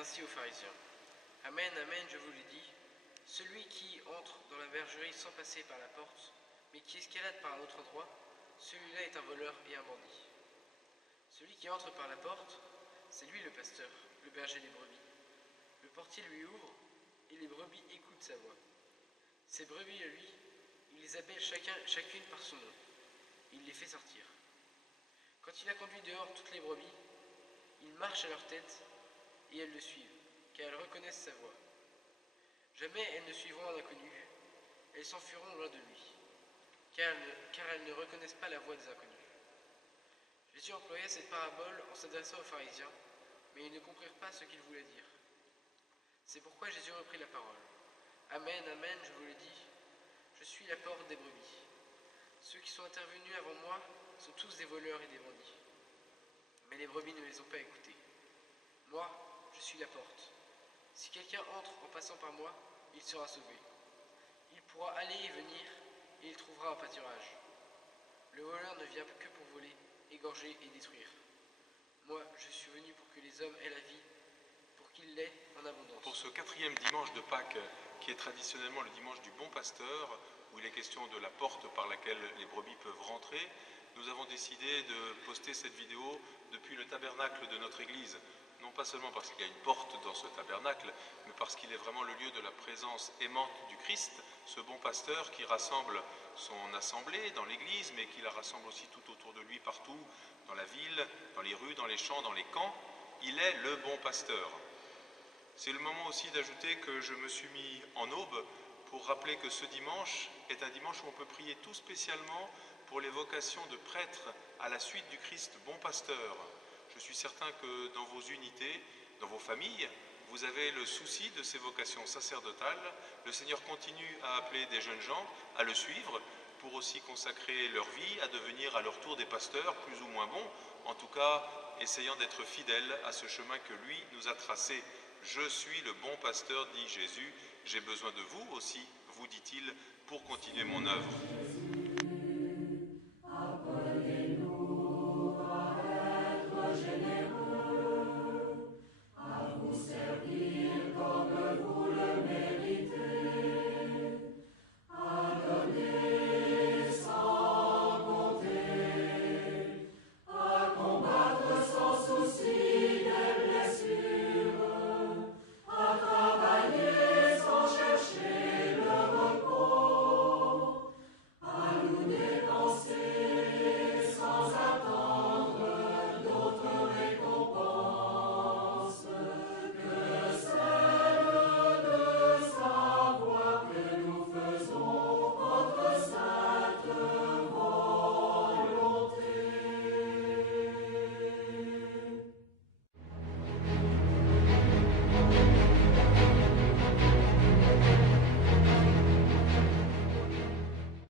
ainsi aux pharisiens. Amen, amen, je vous le dis, celui qui entre dans la bergerie sans passer par la porte, mais qui escalade par un autre endroit, celui-là est un voleur et un bandit. Celui qui entre par la porte, c'est lui le pasteur, le berger des brebis. Le portier lui ouvre, et les brebis écoutent sa voix. Ces brebis, lui, il les appelle chacune par son nom. Il les fait sortir. Quand il a conduit dehors toutes les brebis, il marche à leur tête, et elles le suivent, car elles reconnaissent sa voix. Jamais elles ne suivront un inconnu, elles s'enfuiront loin de lui, car elles ne reconnaissent pas la voix des inconnus. Jésus employa cette parabole en s'adressant aux pharisiens, mais ils ne comprirent pas ce qu'il voulait dire. C'est pourquoi Jésus reprit la parole. Amen, amen, je vous le dis, je suis la porte des brebis. Ceux qui sont intervenus avant moi sont tous des voleurs et des bandits. Mais les brebis ne les ont pas écoutés. Moi, je suis la porte. Si quelqu'un entre en passant par moi, il sera sauvé. Il pourra aller et venir, et il trouvera un pâturage. Le voleur ne vient que pour voler, égorger et détruire. Moi, je suis venu pour que les hommes aient la vie, pour qu'ils l'aient en abondance. Pour ce 4e dimanche de Pâques, qui est traditionnellement le dimanche du bon pasteur, où il est question de la porte par laquelle les brebis peuvent rentrer, nous avons décidé de poster cette vidéo depuis le tabernacle de notre église. Non pas seulement parce qu'il y a une porte dans ce tabernacle, mais parce qu'il est vraiment le lieu de la présence aimante du Christ, ce bon pasteur qui rassemble son assemblée dans l'église, mais qui la rassemble aussi tout autour de lui partout, dans la ville, dans les rues, dans les champs, dans les camps. Il est le bon pasteur. C'est le moment aussi d'ajouter que je me suis mis en aube pour rappeler que ce dimanche est un dimanche où on peut prier tout spécialement pour les vocations de prêtres à la suite du Christ bon pasteur. Je suis certain que dans vos unités, dans vos familles, vous avez le souci de ces vocations sacerdotales. Le Seigneur continue à appeler des jeunes gens à le suivre pour aussi consacrer leur vie à devenir à leur tour des pasteurs, plus ou moins bons, en tout cas essayant d'être fidèles à ce chemin que lui nous a tracé. Je suis le bon pasteur, dit Jésus, j'ai besoin de vous aussi, vous dit-il, pour continuer mon œuvre.